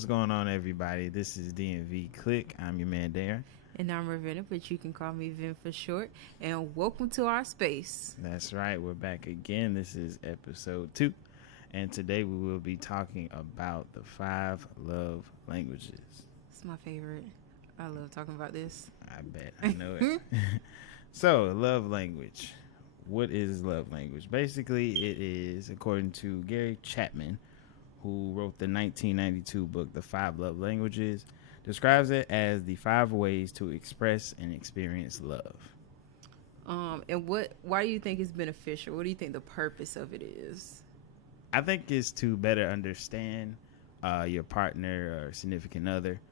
what's going on, everybody? This is DMV Click. I'm your man, Darren. And I'm Ravenna, but you can call me Vin for short. And welcome to our space. That's right. We're back again. This is episode 2. And today we will be talking about the 5 love languages. It's my favorite. I love talking about this. I bet. I know it. So, love language. What is love language? Basically, it is, according to Gary Chapman, who wrote the 1992 book, The 5 Love Languages, describes it as the 5 ways to express and experience love. And why do you think it's beneficial? What do you think the purpose of it is? I think it's to better understand your partner or significant other,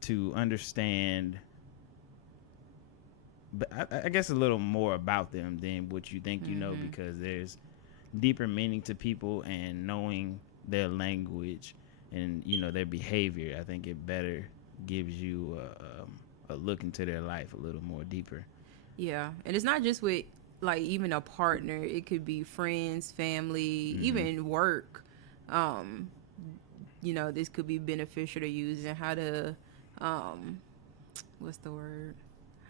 to understand, but I guess a little more about them than what you think you know, because there's deeper meaning to people, and knowing their language and their behavior, I think it better gives you a look into their life a little more deeper. Yeah, and it's not just with like even a partner. It could be friends, family, even work. This could be beneficial to use, and how to what's the word?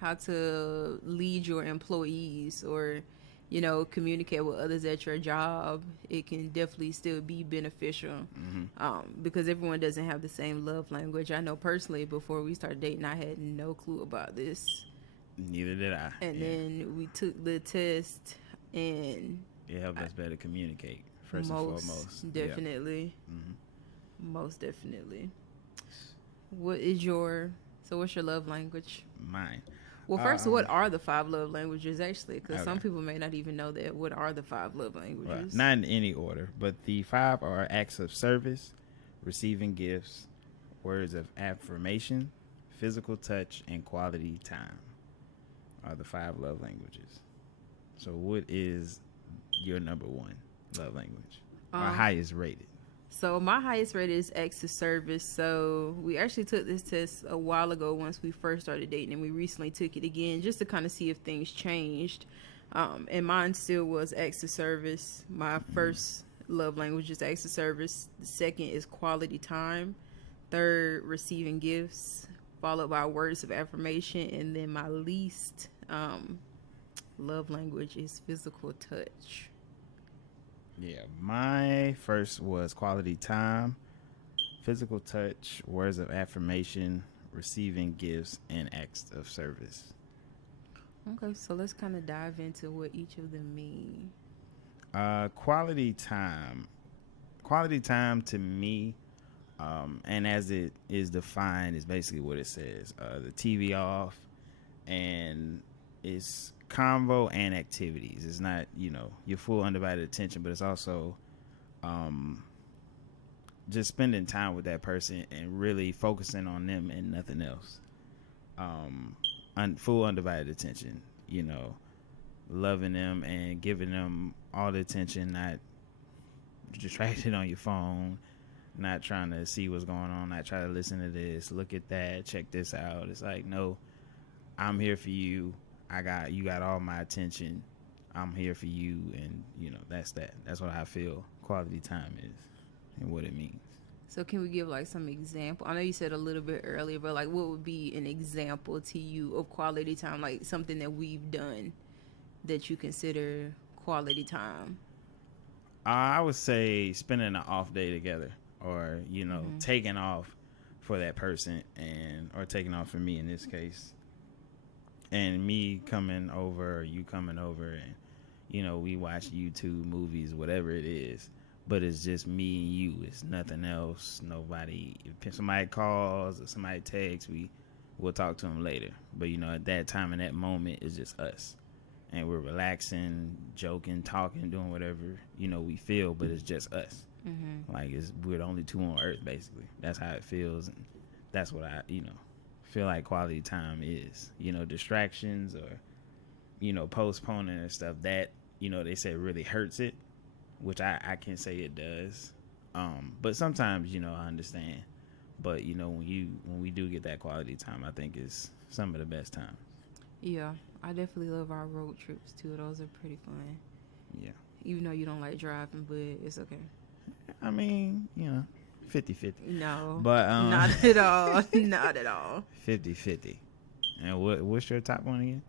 How to lead your employees, or communicate with others at your job. It can definitely still be beneficial, because everyone doesn't have the same love language. I know personally, before we started dating, I had no clue about this. Neither did I. And then we took the test, and it helped us better communicate, first and foremost. Definitely. Yep. Most definitely. What's your love language? Mine. Well, first, what are the 5 love languages, actually? Because some people may not even know that. What are the 5 love languages? Well, not in any order, but the 5 are acts of service, receiving gifts, words of affirmation, physical touch, and quality time are the 5 love languages. So what is your number 1 love language? Or highest rated? So my highest rated is acts of service. So we actually took this test a while ago once we first started dating, and we recently took it again just to kind of see if things changed. And mine still was acts of service. My first love language is acts of service. The second is quality time. Third, receiving gifts, followed by words of affirmation. And then my least love language is physical touch. Yeah, my first was quality time, physical touch, words of affirmation, receiving gifts, and acts of service. Okay, so let's kind of dive into what each of them mean. Quality time. Quality time to me, and as it is defined, is basically what it says. The TV off, and it's convo and activities. It's not, your full undivided attention, but it's also just spending time with that person and really focusing on them and nothing else. Full undivided attention, loving them and giving them all the attention, not distracted on your phone, not trying to see what's going on, not trying to listen to this, look at that, check this out. It's like, no, I'm here for you. You got all my attention. I'm here for you, and that's that. That's what I feel quality time is and what it means. So can we give like some example? I know you said a little bit earlier, but like what would be an example to you of quality time, like something that we've done that you consider quality time? I would say spending an off day together, or taking off for that person, or taking off for me in this case. And me coming over, or you coming over, and we watch YouTube, movies, whatever it is, but it's just me and you. It's nothing else. Nobody. If somebody calls or somebody texts, we'll talk to them later. But at that time, in that moment, it's just us, and we're relaxing, joking, talking, doing whatever we feel. But it's just us. Like we're the only 2 on earth, basically. That's how it feels, and that's what I feel like quality time is. Distractions, or postponing and stuff that they say really hurts it, which I can say it does, but sometimes I understand. But when we do get that quality time, I think it's some of the best times. Yeah, I definitely love our road trips too. Those are pretty fun. Yeah, even though you don't like driving, but it's okay. I mean, 50-50. No, But not at all. Not at all. 50-50. And what's your top one again?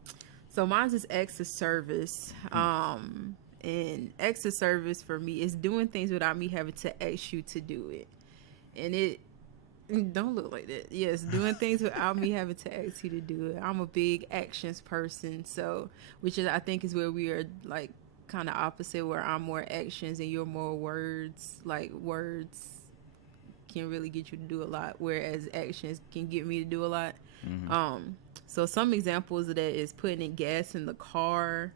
So mine's is acts of service. And acts of service for me is doing things without me having to ask you to do it. And it don't look like that. Yes, doing things without me having to ask you to do it. I'm a big actions person, so which is I think is where we are like kind of opposite, where I'm more actions and you're more words. Like words can really get you to do a lot, whereas actions can get me to do a lot. So some examples of that is putting in gas in the car,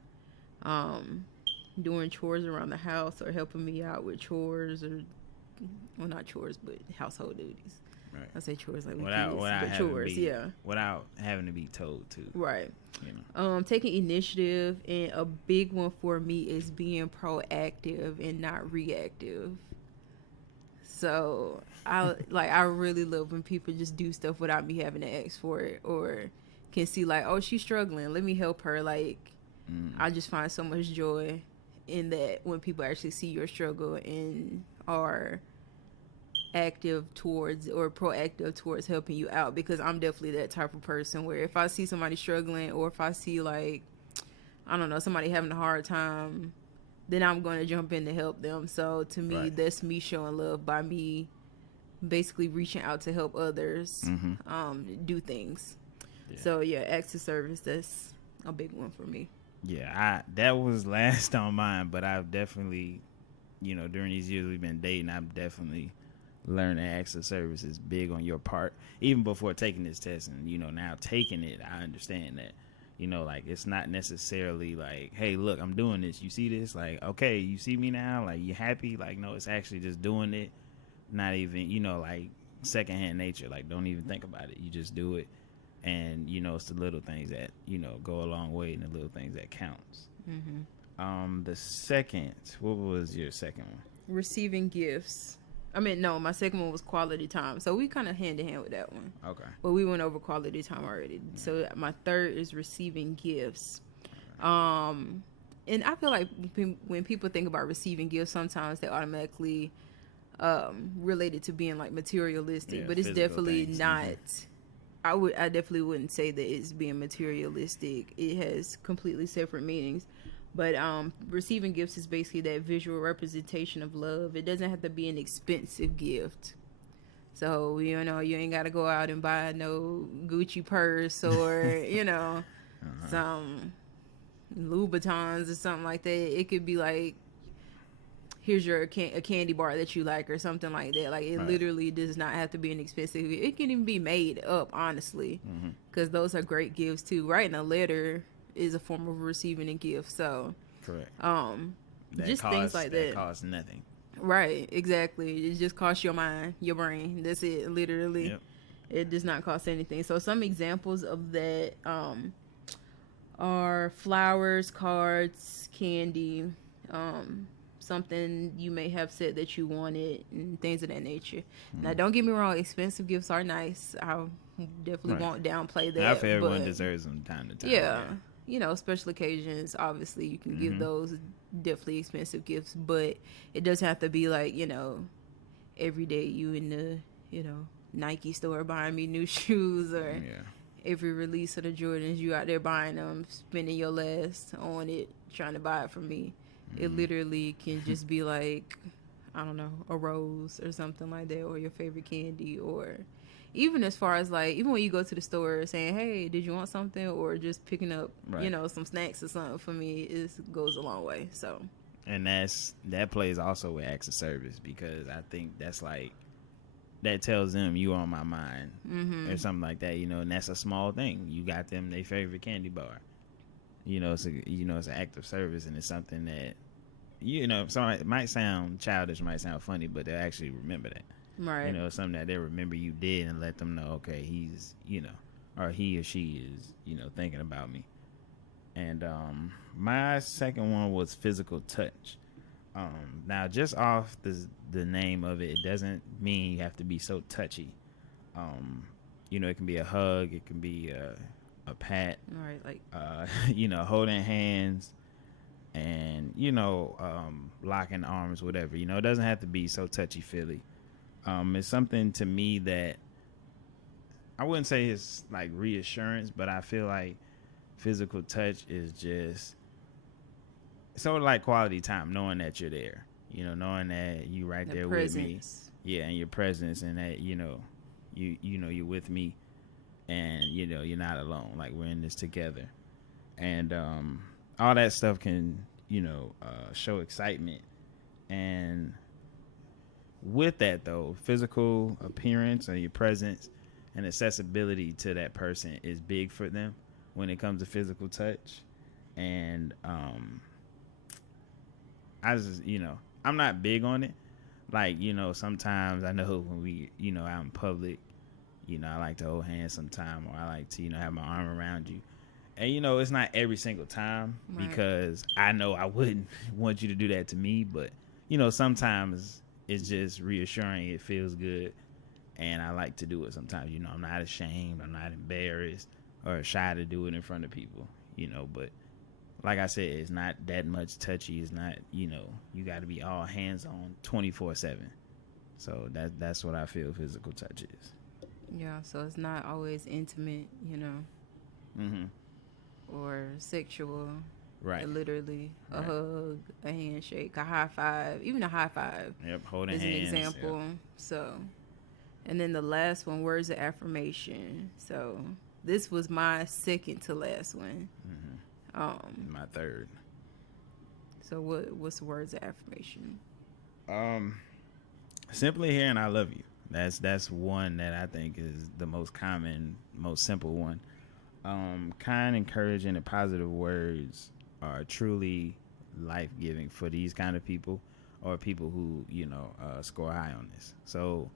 doing chores around the house, or helping me out with chores, or well, not chores, but household duties. Right. I say chores like without chores, without having to be told to. Right. You know. Taking initiative, and a big one for me is being proactive and not reactive. So I really love when people just do stuff without me having to ask for it, or can see like, oh, she's struggling, let me help her. Like I just find so much joy in that when people actually see your struggle and are active towards or proactive towards helping you out, because I'm definitely that type of person where if I see somebody struggling, or if I see like, I don't know, somebody having a hard time, then I'm going to jump in to help them. So to me, that's me showing love by me basically reaching out to help others do things. So yeah, acts of service, that's a big one for me. Yeah, that was last on mine, but I've definitely, during these years we've been dating, I've definitely learned that acts of service is big on your part. Even before taking this test, and now taking it, I understand that. Like it's not necessarily like, hey, look, I'm doing this. You see this? Like, okay, you see me now? Like, you happy? Like, no, it's actually just doing it. Not even, like secondhand nature. Like, don't even think about it. You just do it. And, it's the little things that, go a long way, and the little things that counts. The second, what was your second one? Receiving gifts. No, my second one was quality time. So we kind of hand in hand with that one. Okay. But we went over quality time already. Yeah. So my third is receiving gifts. Okay. And I feel like when people think about receiving gifts, sometimes they automatically relate it to being like materialistic, but it's definitely not. I definitely wouldn't say that it's being materialistic. It has completely separate meanings. But receiving gifts is basically that visual representation of love. It doesn't have to be an expensive gift. So, you ain't got to go out and buy no Gucci purse or, some Louboutins or something like that. It could be like, here's a candy bar that you like or something like that. Like, it literally does not have to be an expensive gift. It can even be made up, honestly, because those are great gifts, too. Writing a letter is a form of receiving a gift. So correct. Things like that costs nothing. Right, exactly. It just costs your mind, your brain. That's it, literally. Yep. It does not cost anything. So some examples of that are flowers, cards, candy, something you may have said that you wanted, and things of that nature. Now, don't get me wrong, expensive gifts are nice. I definitely won't downplay that. I feel everyone deserves them time to time. Yeah. Special occasions, obviously, you can give those definitely expensive gifts, but it doesn't have to be like, every day you in the, Nike store buying me new shoes, or every release of the Jordans, you out there buying them, spending your last on it, trying to buy it from me. It literally can just be like, I don't know, a rose or something like that, or your favorite candy, or even as far as like, even when you go to the store saying, hey, did you want something, or just picking up, some snacks or something, for me, it goes a long way. So, and that plays also with acts of service, because I think that's like, that tells them you on my mind or something like that, and that's a small thing. You got them their favorite candy bar. It's an act of service, and it's something that, it might sound childish, might sound funny, but they'll actually remember that. Right. Something that they remember you did, and let them know, okay, he's, or he or she is, thinking about me. And my second one was physical touch. Now, just off the name of it, it doesn't mean you have to be so touchy. It can be a hug, it can be a pat, right? Like, holding hands, and locking arms, whatever. It doesn't have to be so touchy feely. It's something to me that I wouldn't say it's like reassurance, but I feel like physical touch is just sort of like quality time, knowing that you're there. You know, knowing that you right there with me. Yeah, and your presence, and that you know you're with me, and you know you're not alone. Like, we're in this together, and all that stuff can show excitement. And with that though, physical appearance or your presence and accessibility to that person is big for them when it comes to physical touch. And I just, I'm not big on it. Like, sometimes I know when we, out in public, I like to hold hands sometime, or I like to, have my arm around you. And, it's not every single time, right? Because I know I wouldn't want you to do that to me. But, sometimes it's just reassuring. It feels good. And I like to do it sometimes. I'm not ashamed. I'm not embarrassed or shy to do it in front of people, But like I said, it's not that much touchy. It's not, you got to be all hands on 24/7. So that's what I feel physical touch is. Yeah, so it's not always intimate, Mm-hmm. or sexual. Right. Literally a hug, a handshake, a high five, even a high five. Yep, holding is hands. An example. Yep. So, and then the last one, words of affirmation. So this was my second to last one. Mm-hmm. My third. So what's the words of affirmation? Simply hearing "I love you." That's one that I think is the most common, most simple one. Kind, encouraging, and positive words are truly life-giving for these kind of people, or people who score high on this. So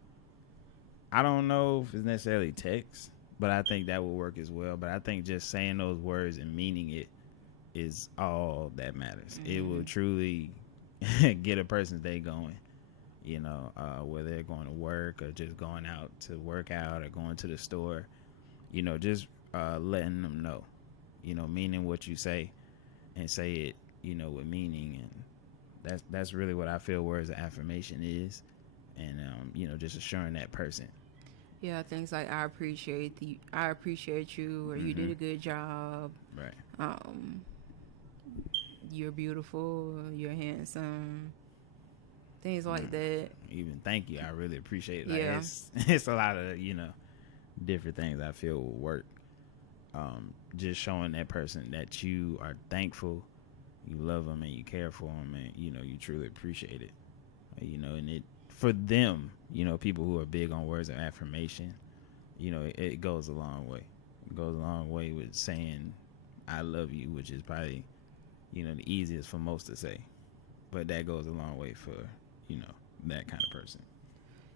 I don't know if it's necessarily text, but I think that will work as well. But I think just saying those words and meaning it is all that matters. Mm-hmm. It will truly get a person's day going, whether they're going to work or just going out to work out or going to the store, just letting them know, meaning what you say, and say it, with meaning. And that's really what I feel words of affirmation is. And, just assuring that person. Yeah, things like I appreciate you, or mm-hmm. you did a good job. Right. You're beautiful, you're handsome. Things like that. Even thank you. I really appreciate it. Like, yeah. It's a lot of, different things I feel will work. Just showing that person that you are thankful, you love them, and you care for them, and, you truly appreciate it. And it, for them, people who are big on words of affirmation, it goes a long way. It goes a long way with saying I love you, which is probably, the easiest for most to say. But that goes a long way for, that kind of person.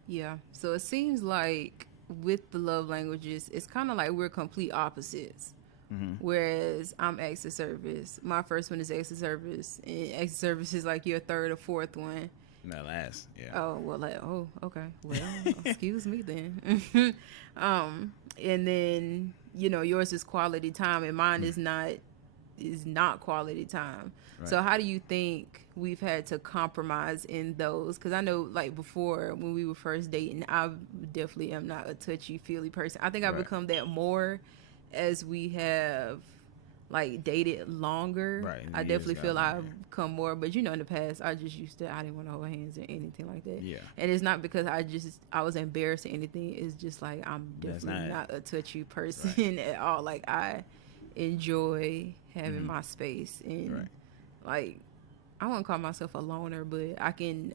Yeah. So it seems like with the love languages, it's kind of like we're complete opposites. Mm-hmm. Whereas I'm acts of service. My first one is acts of service. And acts of service is like your third or fourth one. That last, yeah. Oh, well, okay. Well, excuse me then. And then, yours is quality time, and mine is not quality time. Right. So how do you think we've had to compromise in those? Because I know, like, before when we were first dating, I definitely am not a touchy-feely person. I think I've become that more as we have, like, dated longer. Right. I definitely feel I've come more. But, in the past, I just used to, I didn't want to hold hands or anything like that. Yeah. And it's not because I was embarrassed or anything. It's just, like, I'm definitely not a touchy person at all. Like, I enjoy having my space. And, like, I wouldn't call myself a loner, but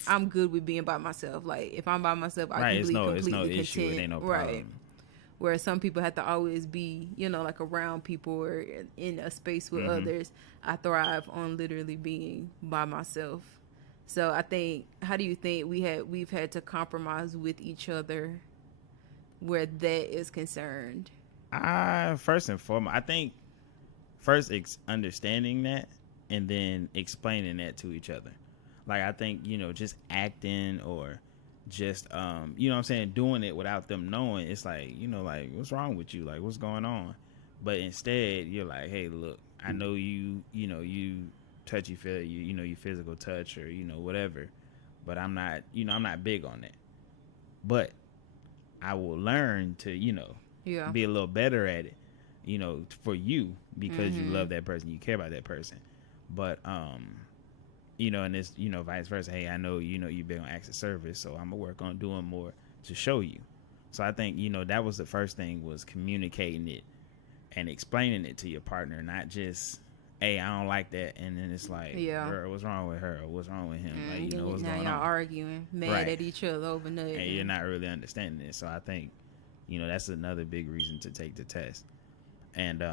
I'm good with being by myself. Like, if I'm by myself, I can be completely content. Issue. It ain't no problem. Right. Whereas some people have to always be, like around people or in a space with others. I thrive on literally being by myself. So I think, how do you think we've had to compromise with each other where that is concerned? First and foremost, I think understanding that, and then explaining that to each other. Like, I think, just acting or just, what I'm saying, doing it without them knowing, it's like, like, what's wrong with you? Like, what's going on? But instead, you're like, hey, look, I know you touchy feel, you physical touch or, whatever, but I'm not big on that. but I will learn to, be a little better at it, for you, because you love that person, you care about that person. But, and it's, vice versa. Hey, I know, you've been on acts of service, so I'm gonna work on doing more to show you. So I think, that was the first thing, was communicating it and explaining it to your partner, not just, hey, I don't like that, and then it's like, girl, what's wrong with her, or what's wrong with him? Like, what's now going y'all on? arguing, mad at each other over nothing. And you're not really understanding it. So I think, that's another big reason to take the test. And,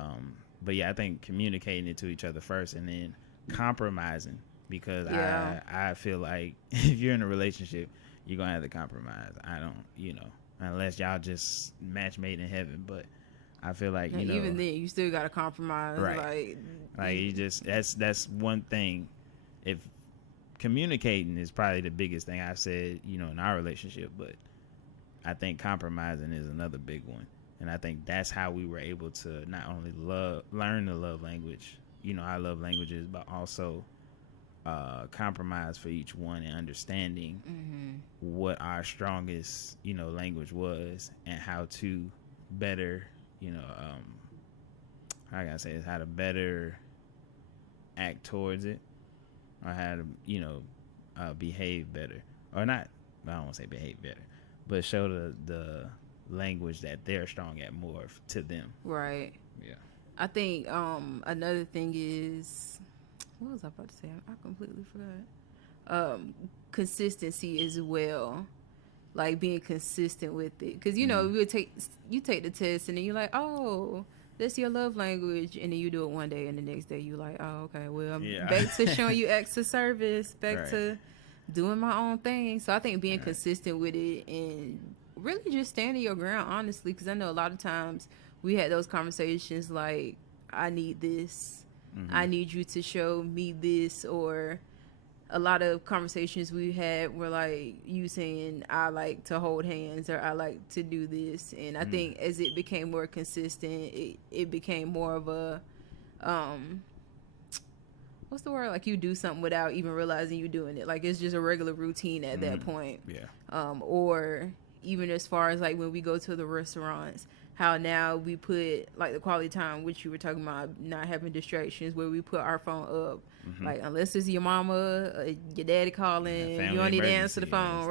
but yeah, I think communicating it to each other first, and then compromising, because I feel like if you're in a relationship, you're going to have to compromise. I don't, unless y'all just match made in heaven, but I feel like, even then you still got to compromise. Right. Like you just, that's one thing. If communicating is probably the biggest thing I've said, in our relationship, but I think compromising is another big one. And I think that's how we were able to not only learn the love language, our love languages, but also compromise for each one, and understanding what our strongest, language was, and how to better, how can I say this, how to better act towards it, or how to, behave better, or not, I don't want to say behave better, but show the language that they're strong at more to them. Right. Yeah. I think another thing is, what was I about to say? I completely forgot. Consistency as well, like being consistent with it, because you take the test, and then you're like, oh, that's your love language, and then you do it one day, and the next day you're like, oh, okay, well, I'm back to showing you acts of service, back to doing my own thing. So I think being consistent with it, and really just standing your ground, honestly, because I know a lot of times we had those conversations like, I need this, I need you to show me this, or a lot of conversations we had were like you saying, I like to hold hands, or I like to do this. And I think as it became more consistent, it became more of a what's the word, like you do something without even realizing you're doing it, like it's just a regular routine at that point. Or even as far as like when we go to the restaurants, how now we put like the quality time, which you were talking about, not having distractions, where we put our phone up. Like unless it's your mama, your daddy calling, you don't need to answer the phone.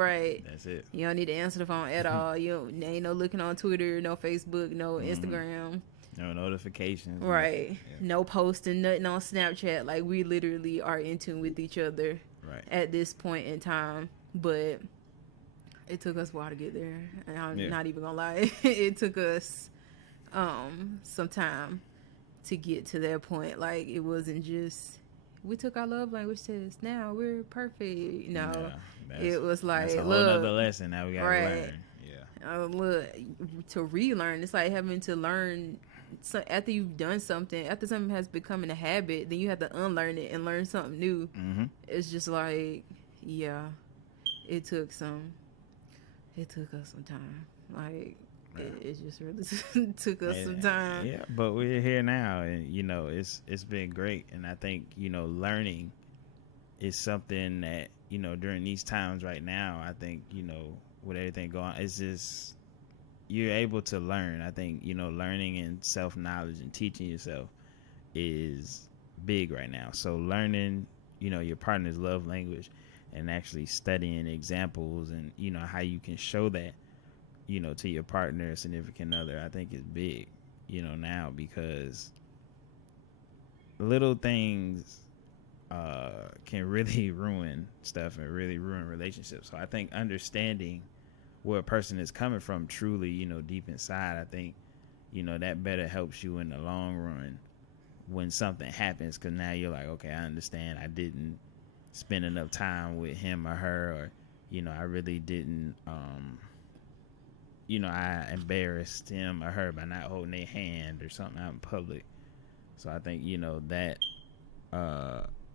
That's it. You don't need to answer the phone at all. Ain't no looking on Twitter, no Facebook, no Instagram, no notifications. Right. No posting nothing on Snapchat. Like we literally are in tune with each other at this point in time. But it took us a while to get there, and I'm not even gonna lie. It took us some time to get to that point. Like it wasn't just we took our love language test, now we're perfect. No, it was like, that's a whole other lesson that we gotta learn. Look, to relearn, it's like having to learn. So after you've done something, after something has become a habit, then you have to unlearn it and learn something new. It's just like, it took us some time. Like it just really took us some time. Yeah, but we're here now, and it's been great. And I think learning is something that during these times right now, I think with everything going on, it's just you're able to learn. I think learning and self-knowledge and teaching yourself is big right now. So learning your partner's love language, and actually studying examples, and how you can show that to your partner or significant other, I think is big now, because little things can really ruin stuff and really ruin relationships. So I think understanding where a person is coming from truly, deep inside, I think that better helps you in the long run when something happens, because now you're like, okay, I understand, I didn't spend enough time with him or her, or I really didn't I embarrassed him or her by not holding their hand or something out in public. So I think that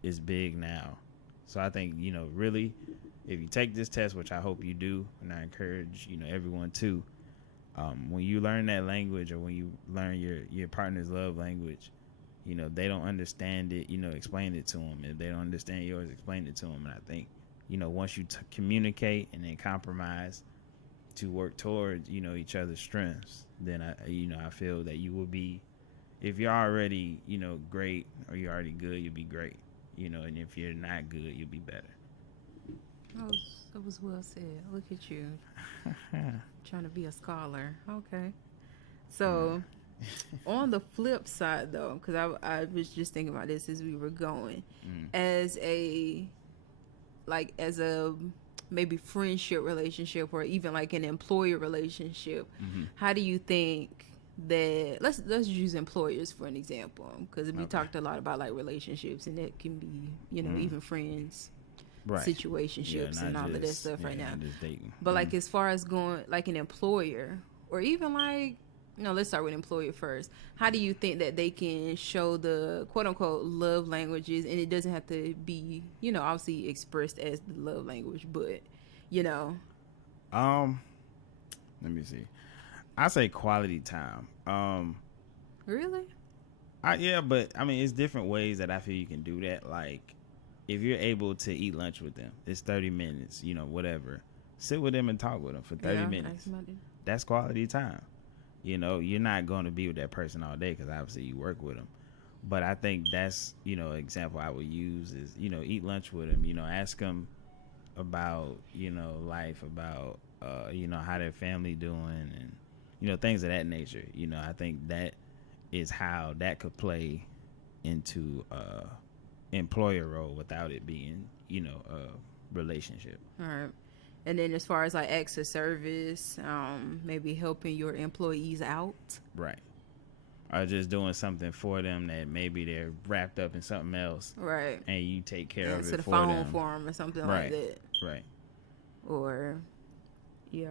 is big now. So I think really, if you take this test, which I hope you do, and I encourage everyone to, when you learn that language, or when you learn your partner's love language, they don't understand it, explain it to them. If they don't understand yours, explain it to them. And I think, once you communicate and then compromise, to work towards, each other's strengths, then I feel that you will be, if you're already, great, or you're already good, you'll be great, and if you're not good, you'll be better. That was well said. Look at you. Trying to be a scholar. Okay. So, on the flip side, though, because I was just thinking about this as we were going, as a maybe friendship relationship, or even like an employer relationship, how do you think that, let's use employers for an example, because we talked a lot about like relationships, and that can be, even friends, right, situationships, and all of that stuff right now. But like, as far as going like an employer, or even like, let's start with employer first. How do you think that they can show the quote unquote love languages, and it doesn't have to be, obviously expressed as the love language, but let me see. I say quality time. Really? Yeah, but I mean, it's different ways that I feel you can do that. Like, if you're able to eat lunch with them, it's 30 minutes, whatever. Sit with them and talk with them for 30 minutes. That's quality time. You're not going to be with that person all day, because obviously you work with them. But I think that's, example I would use is, eat lunch with them, ask them about, life, about, how their family doing, and, things of that nature. I think that is how that could play into employer role without it being, a relationship. All right. And then as far as like acts of service, maybe helping your employees out. Right. Or just doing something for them that maybe they're wrapped up in something else. Right. And you take care of it for them. Answer the phone for them or something like that. Right. Or, yeah.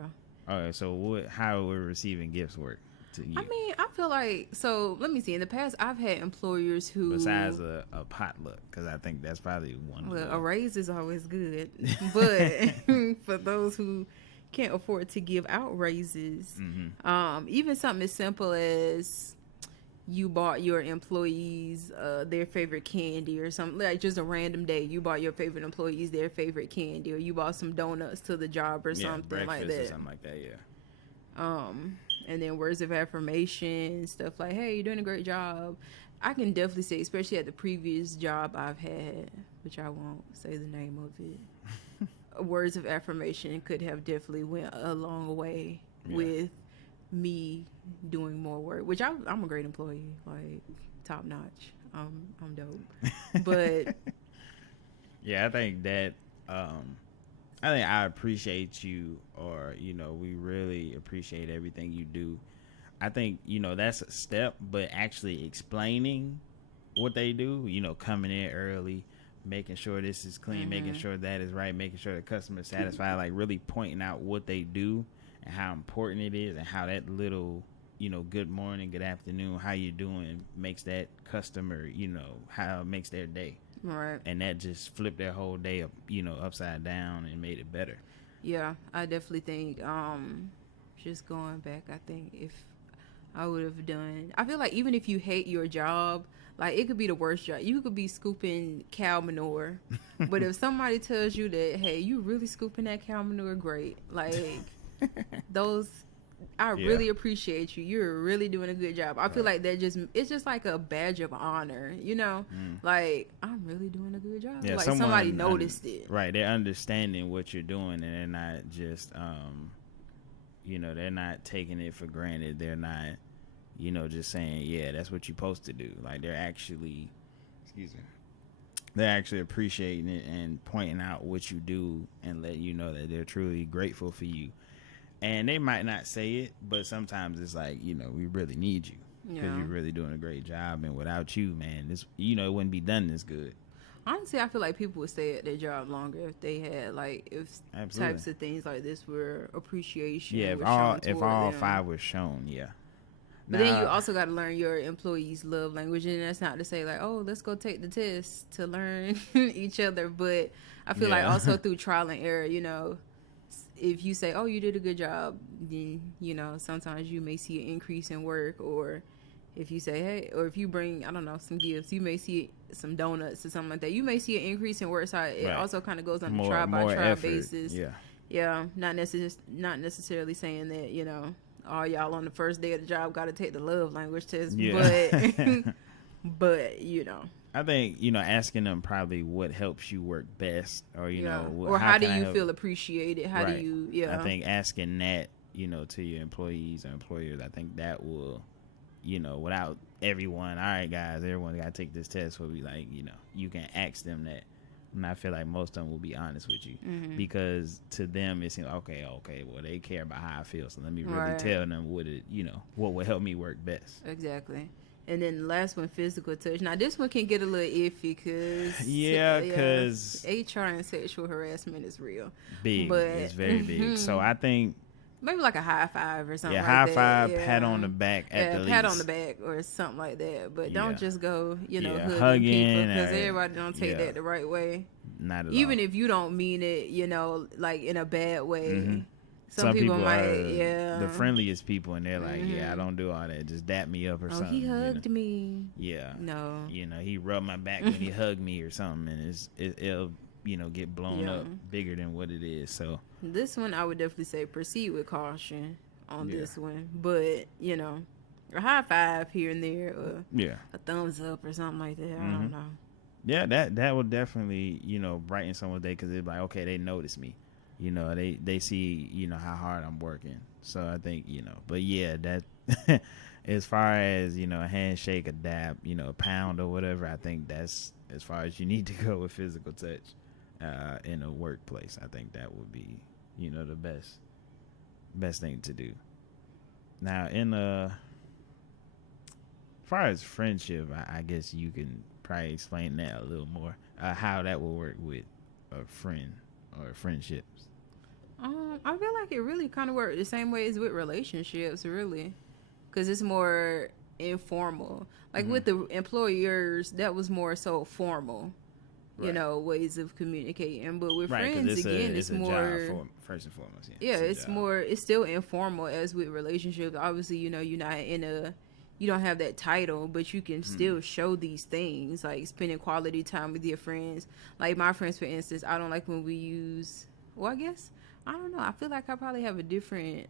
All right. So how would receiving gifts work to you? I mean, I feel like, so let me see. In the past, I've had employers who... Besides a potluck, because I think that's probably one. Well, a raise is always good. But for those who can't afford to give out raises, even something as simple as you bought your employees their favorite candy, or something, like just a random day, you bought your favorite employees their favorite candy, or you bought some donuts to the job, or something like that. Or something like that, yeah. And then words of affirmation, stuff like, hey, you're doing a great job. I can definitely say, especially at the previous job I've had, which I won't say the name of it, words of affirmation could have definitely went a long way with me doing more work, which I'm a great employee, like top notch. I'm dope. But yeah, I think that I appreciate you, or, we really appreciate everything you do. I think, that's a step, but actually explaining what they do, coming in early, making sure this is clean, making sure that is right, making sure the customer is satisfied, like really pointing out what they do and how important it is, and how that little, good morning, good afternoon, how you doing makes that customer, how it makes their day. Right. And that just flipped their whole day up, upside down, and made it better. Yeah, I definitely think, just going back, I think if I would have done, I feel like even if you hate your job, like it could be the worst job. You could be scooping cow manure, but if somebody tells you that, hey, you really scooping that cow manure, great. Like those, I really appreciate you. You're really doing a good job. I feel like it's just like a badge of honor, like I'm really doing a good job. Yeah, like somebody noticed it. Right. They're understanding what you're doing, and they're not just, they're not taking it for granted. They're not, just saying, yeah, that's what you're supposed to do. Like they're actually, they're actually appreciating it and pointing out what you do, and letting you know that they're truly grateful for you. And they might not say it, but sometimes it's like, we really need you, because you're really doing a great job. And without you, man, this, it wouldn't be done this good. Honestly, I feel like people would stay at their job longer if they had, like, if Absolutely. Types of things like this were appreciation. Yeah, if all five were shown, yeah. But then you also got to learn your employees' love language, and that's not to say like, oh, let's go take the test to learn each other. But I feel like also through trial and error, if you say, oh, you did a good job, then, sometimes you may see an increase in work. Or if you say, hey, or if you bring, I don't know, some gifts, you may see some donuts or something like that. You may see an increase in work. So it also kind of goes on a trial by trial basis. Yeah. Yeah, not necessarily saying that, all y'all on the first day of the job got to take the love language test, Yeah. but but I think, asking them probably what helps you work best, or, or how do can I you help? feel appreciated? How do Right. you, I think asking that, to your employees or employers, I think that will, without everyone, all right, guys, everyone got to take this test, where we like, you can ask them that. And I feel like most of them will be honest with you, because to them it seems okay. Well, they care about how I feel, so let me really tell them what will help me work best. Exactly. And then the last one, physical touch. Now this one can get a little iffy because because HR and sexual harassment is real, big. But It's very big. So I think maybe like a high five or something. Yeah, like high that. five, Yeah. pat on the back at the least. Pat on the back or something like that. But don't just go, hugging people, because everybody don't take that the right way. Not at all. Even if you don't mean it, like in a bad way. Some people might, the friendliest people, and they're like, I don't do all that. Just dap me up or something. He hugged me. Yeah. No. He rubbed my back when he hugged me or something, and it'll get blown up bigger than what it is. So this one, I would definitely say proceed with caution on this one. But, a high five here and there, or a thumbs up or something like that. I don't know. Yeah, that will definitely, brighten someone's day, because they're like, okay, they notice me. They see, how hard I'm working. So I think, but yeah, that as far as, a handshake, a dab, a pound or whatever, I think that's as far as you need to go with physical touch in a workplace. I think that would be, the best thing to do. Now, as far as friendship, I guess you can probably explain that a little more, how that will work with a friend or friendships. I feel like it really kind of works the same way as with relationships, really, because it's more informal. Like with the employers, that was more so formal, ways of communicating. But with friends, again, it's more job first and foremost. It's more. It's still informal as with relationships. Obviously, you're not you don't have that title, but you can still show these things, like spending quality time with your friends. Like my friends, for instance, I don't like when we use. Well, I guess I don't know. I feel like I probably have a different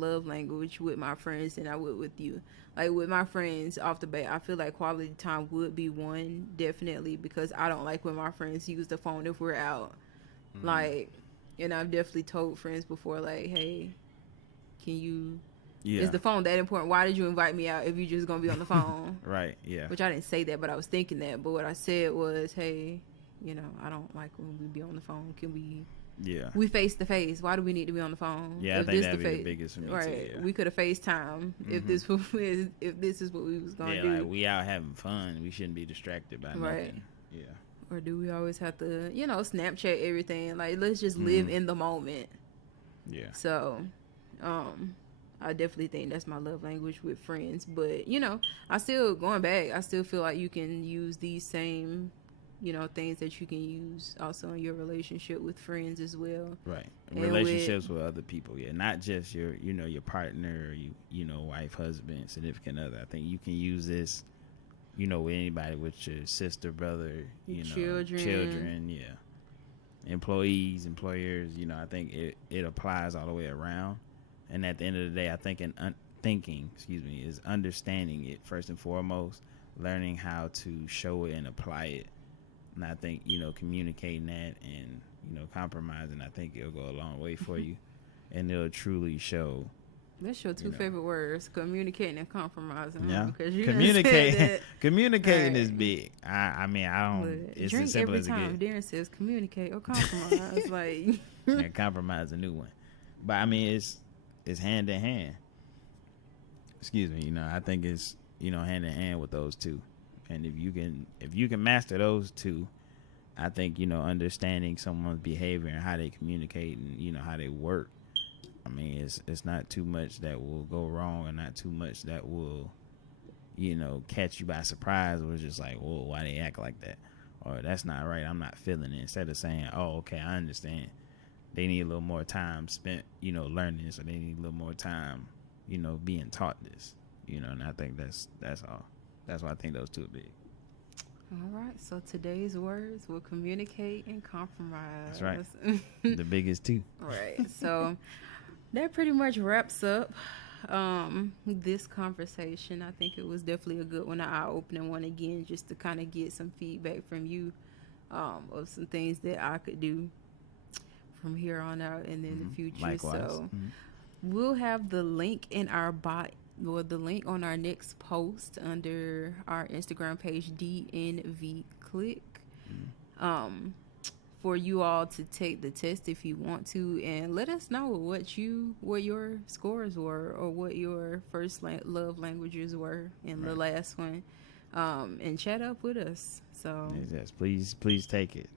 love language with my friends than I would with you. Like with my friends, off the bat, I feel like quality time would be one, definitely, because I don't like when my friends use the phone if we're out. Like, and I've definitely told friends before, like, hey, can you? Yeah. Is the phone that important? Why did you invite me out if you're just gonna be on the phone? Right. Yeah. Which I didn't say that, but I was thinking that. But what I said was, hey, I don't like when we be on the phone. Can we? Yeah. We face to face. Why do we need to be on the phone? Yeah, I think that'd be the biggest for me right. too. Yeah. We could have FaceTime if this is what we was gonna do. Yeah, like we out having fun. We shouldn't be distracted by nothing. Yeah. Or do we always have to, Snapchat everything? Like, let's just live in the moment. Yeah. So, I definitely think that's my love language with friends. But, I still feel like you can use these same, things that you can use also in your relationship with friends as well. Right. And relationships with other people. Yeah. Not just your partner, or wife, husband, significant other. I think you can use this, with anybody, with your sister, brother, children. Yeah. Employees, employers, I think it applies all the way around. And at the end of the day, I think thinking is understanding it first and foremost, learning how to show it and apply it. And I think, communicating that and, compromising, I think it'll go a long way for you. And it'll truly show. That's your two favorite words, communicating and compromising. Yeah. Because you communicating is big. I don't. It's drink as simple every as time Darren says communicate or compromise. Like, and compromise a new one. But I mean, it's hand in hand. Excuse me. I think it's hand in hand with those two. And if you can master those two, I think understanding someone's behavior and how they communicate and how they work. I mean, it's not too much that will go wrong, and not too much that will catch you by surprise, or just like, whoa, why they act like that, or that's not right, I'm not feeling it. Instead of saying, oh, okay, I understand, they need a little more time spent learning this, or they need a little more time being taught this, and I think that's all. That's why I think those two are big. All right. So today's words will communicate and compromise. That's right. The biggest two. Right. So that pretty much wraps up this conversation. I think it was definitely a good one, an eye-opening one again, just to kind of get some feedback from you of some things that I could do from here on out and in the future. Likewise. So we'll have the link in our the link on our next post under our Instagram page, DNV Click, for you all to take the test if you want to, and let us know what your scores were, or what your first love languages were in the last one, and chat up with us. So yes, please take it.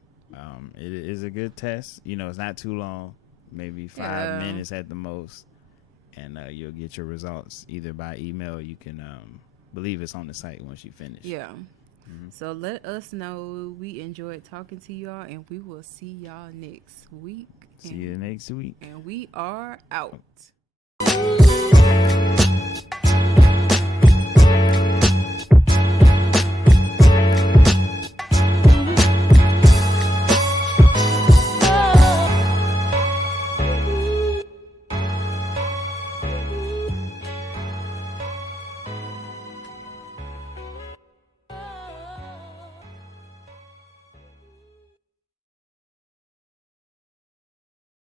It is a good test. It's not too long, maybe 5 minutes at the most, and you'll get your results either by email. You can believe it's on the site once you finish. Yeah. So let us know. We enjoyed talking to y'all, and we will see y'all next week. See you next week. And we are out.